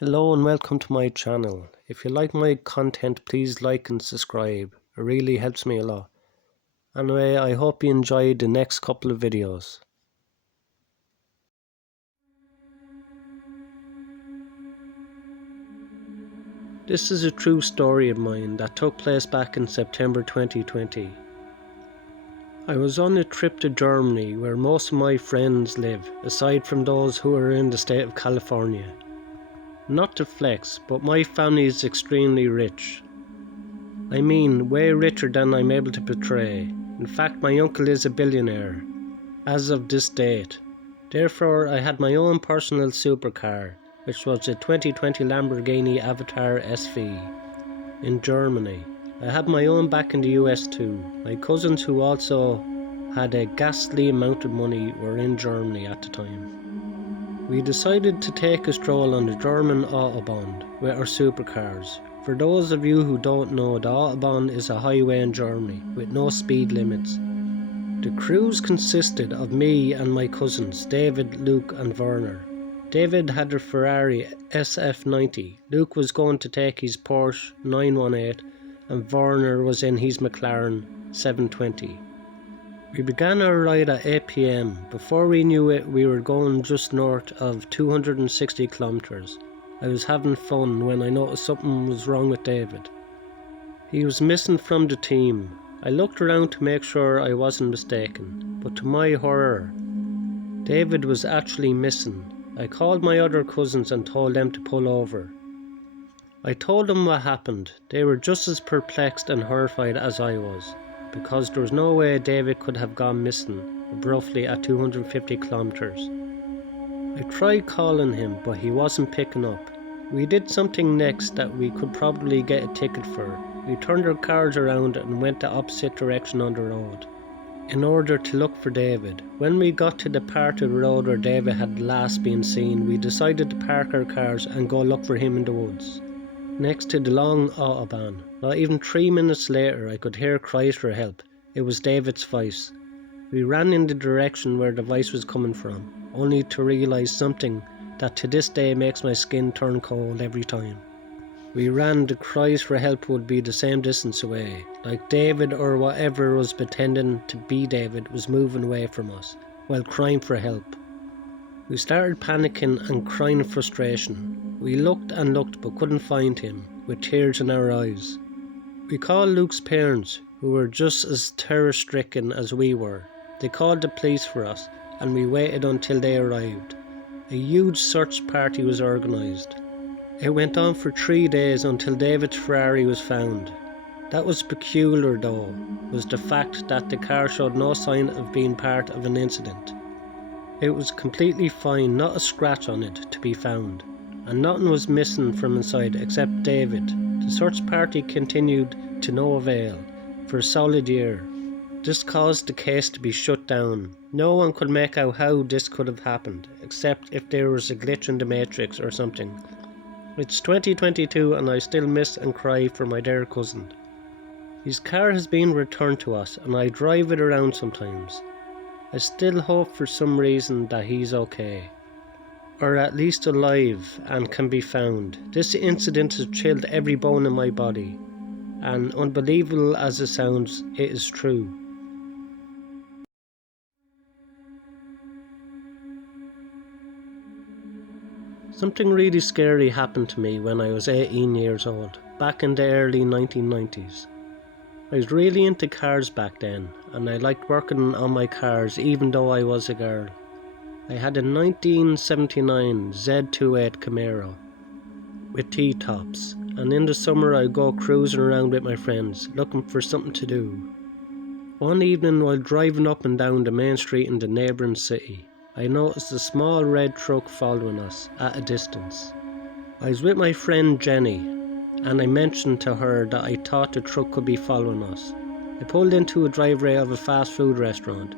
Hello and welcome to my channel. If you like my content, please like and subscribe. It really helps me a lot. Anyway, I hope you enjoyed the next couple of videos. This is a true story of mine that took place back in September 2020. I was on a trip to Germany where most of my friends live, aside from those who are in the state of California. Not to flex, but my family is extremely rich. I mean, way richer than I'm able to portray. In fact, my uncle is a billionaire, as of this date. Therefore, I had my own personal supercar, which was a 2020 Lamborghini Avatar SV, in Germany. I had my own back in the US too. My cousins, who also had a ghastly amount of money, were in Germany at the time. We decided to take a stroll on the German Autobahn with our supercars. For those of you who don't know, the Autobahn is a highway in Germany with no speed limits. The cruise consisted of me and my cousins, David, Luke and Werner. David had a Ferrari SF90, Luke was going to take his Porsche 918 and Werner was in his McLaren 720. We began our ride at 8 PM. Before we knew it, we were going just north of 260 kilometers. I was having fun when I noticed something was wrong with David. He was missing from the team. I looked around to make sure I wasn't mistaken, but to my horror, David was actually missing. I called my other cousins and told them to pull over. I told them what happened. They were just as perplexed and horrified as I was, because there was no way David could have gone missing abruptly at 250 kilometers. I tried calling him, but he wasn't picking up. We did something next that we could probably get a ticket for. We turned our cars around and went the opposite direction on the road in order to look for David. When we got to the part of the road where David had last been seen, we decided to park our cars and go look for him in the woods next to the long Autobahn. Not even 3 minutes later, I could hear cries for help. It was David's voice. We ran in the direction where the voice was coming from, only to realise something that to this day makes my skin turn cold every time. We ran, the cries for help would be the same distance away, like David or whatever was pretending to be David was moving away from us, while crying for help. We started panicking and crying in frustration. We looked and looked but couldn't find him, with tears in our eyes. We called Luke's parents, who were just as terror-stricken as we were. They called the police for us, and we waited until they arrived. A huge search party was organised. It went on for 3 days until David's Ferrari was found. That was peculiar though, was the fact that the car showed no sign of being part of an incident. It was completely fine, not a scratch on it to be found, and nothing was missing from inside except David. The search party continued to no avail for a solid year. This caused the case to be shut down. No one could make out how this could have happened, except if there was a glitch in the matrix or something. It's 2022 and I still miss and cry for my dear cousin. His car has been returned to us and I drive it around sometimes. I still hope for some reason that he's okay, or at least alive and can be found. This incident has chilled every bone in my body, and unbelievable as it sounds, it is true. Something really scary happened to me when I was 18 years old, back in the early 1990s. I was really into cars back then, and I liked working on my cars even though I was a girl. I had a 1979 Z28 Camaro with T-tops, and in the summer I'd go cruising around with my friends, looking for something to do. One evening while driving up and down the main street in the neighbouring city, I noticed a small red truck following us at a distance. I was with my friend Jenny, and I mentioned to her that I thought the truck could be following us. I pulled into a driveway of a fast food restaurant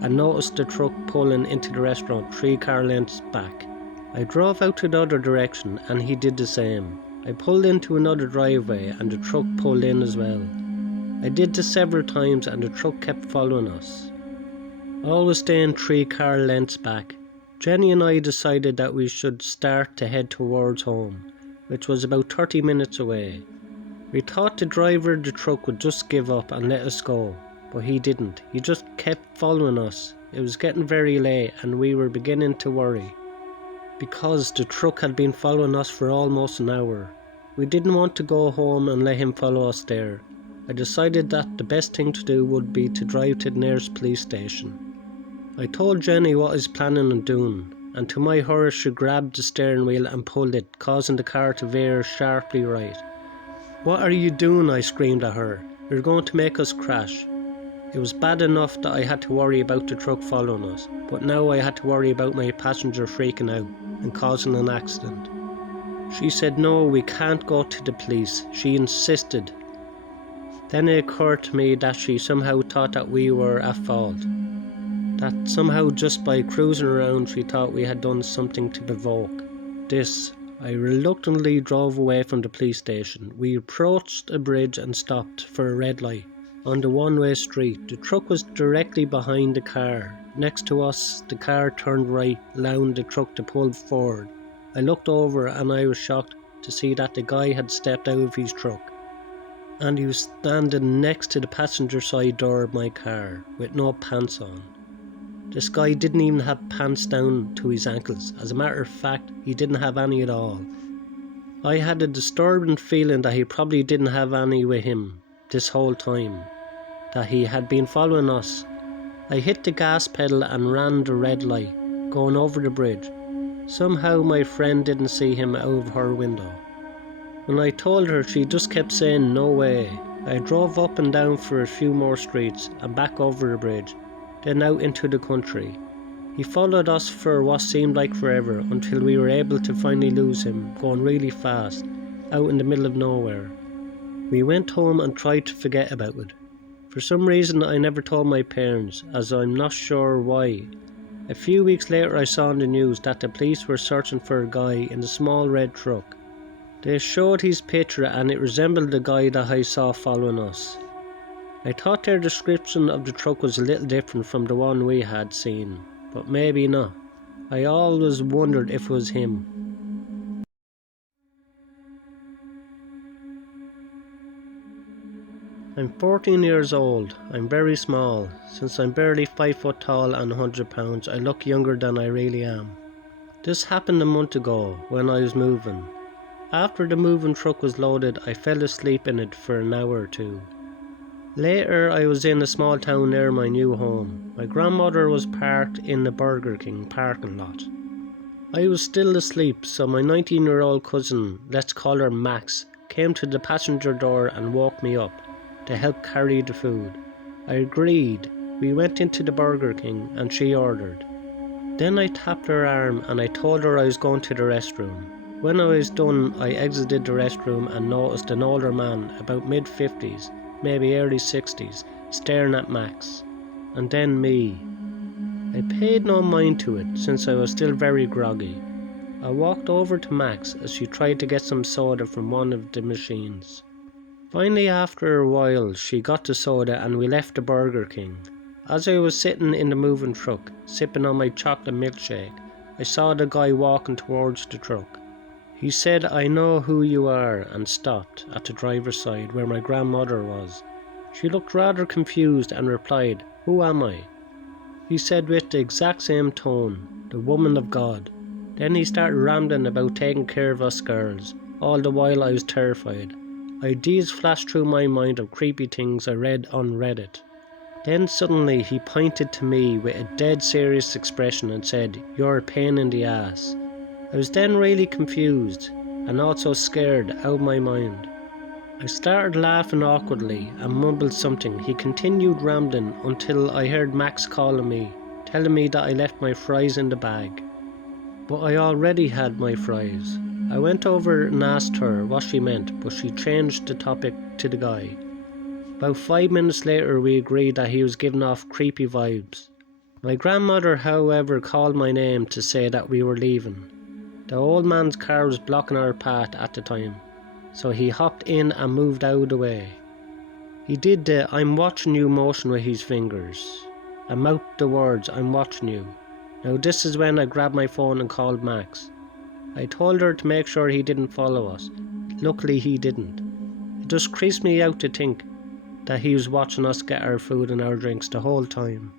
and noticed the truck pulling into the restaurant 3 car lengths back. I drove out to the other direction and he did the same. I pulled into another driveway and the truck pulled in as well. I did this several times and the truck kept following us, always staying 3 car lengths back, Jenny and I decided that we should start to head towards home, which was about 30 minutes away. We thought the driver of the truck would just give up and let us go, but he didn't. He just kept following us. It was getting very late and we were beginning to worry, because the truck had been following us for almost an hour. We didn't want to go home and let him follow us there. I decided that the best thing to do would be to drive to the nearest police station. I told Jenny what I was planning on doing, and to my horror she grabbed the steering wheel and pulled it, causing the car to veer sharply right. "What are you doing?" I screamed at her. "You're going to make us crash." It was bad enough that I had to worry about the truck following us, but now I had to worry about my passenger freaking out and causing an accident. She said no, we can't go to the police. She insisted. Then it occurred to me that she somehow thought that we were at fault. That somehow just by cruising around she thought we had done something to provoke this. I reluctantly drove away from the police station. We approached a bridge and stopped for a red light on the one-way street. The truck was directly behind the car. Next to us, the car turned right, allowing the truck to pull forward. I looked over and I was shocked to see that the guy had stepped out of his truck, and he was standing next to the passenger side door of my car with no pants on. This guy didn't even have pants down to his ankles. As a matter of fact, he didn't have any at all. I had a disturbing feeling that he probably didn't have any with him this whole time, that he had been following us. I hit the gas pedal and ran the red light, going over the bridge. Somehow my friend didn't see him out of her window. When I told her, she just kept saying no way. I drove up and down for a few more streets and back over the bridge, then out into the country. He followed us for what seemed like forever, until we were able to finally lose him, going really fast, out in the middle of nowhere. We went home and tried to forget about it. For some reason I never told my parents, as I'm not sure why. A few weeks later I saw on the news that the police were searching for a guy in a small red truck. They showed his picture and it resembled the guy that I saw following us. I thought their description of the truck was a little different from the one we had seen, but maybe not. I always wondered if it was him. I'm 14 years old. I'm very small. Since I'm barely 5 foot tall and 100 pounds, I look younger than I really am. This happened a month ago when I was moving. After the moving truck was loaded, I fell asleep in it for an hour or two. Later I was in a small town near my new home. My grandmother was parked in the Burger King parking lot. I was still asleep, so my 19-year-old cousin, let's call her Max, came to the passenger door and woke me up to help carry the food. I agreed. We went into the Burger King and she ordered. Then I tapped her arm and I told her I was going to the restroom. When I was done, I exited the restroom and noticed an older man, about mid-50s, maybe early 60s, staring at Max, and then me. I paid no mind to it, since I was still very groggy. I walked over to Max as she tried to get some soda from one of the machines. Finally, after a while, she got the soda and we left the Burger King. As I was sitting in the moving truck, sipping on my chocolate milkshake, I saw the guy walking towards the truck. He said, "I know who you are," and stopped at the driver's side where my grandmother was. She looked rather confused and replied, "Who am I?" He said with the exact same tone, "The woman of God." Then he started rambling about taking care of us girls. All the while I was terrified. Ideas flashed through my mind of creepy things I read on Reddit. Then suddenly he pointed to me with a dead serious expression and said, "You're a pain in the ass." I was then really confused and also scared out of my mind. I started laughing awkwardly and mumbled something. He continued rambling until I heard Max calling me, telling me that I left my fries in the bag. But I already had my fries. I went over and asked her what she meant, but she changed the topic to the guy. About 5 minutes later we agreed that he was giving off creepy vibes. My grandmother, however, called my name to say that we were leaving. The old man's car was blocking our path at the time, so he hopped in and moved out of the way. He did the "I'm watching you" motion with his fingers and mouthed the words "I'm watching you." Now this is when I grabbed my phone and called Max. I told her to make sure he didn't follow us. Luckily he didn't. It just creeps me out to think that he was watching us get our food and our drinks the whole time.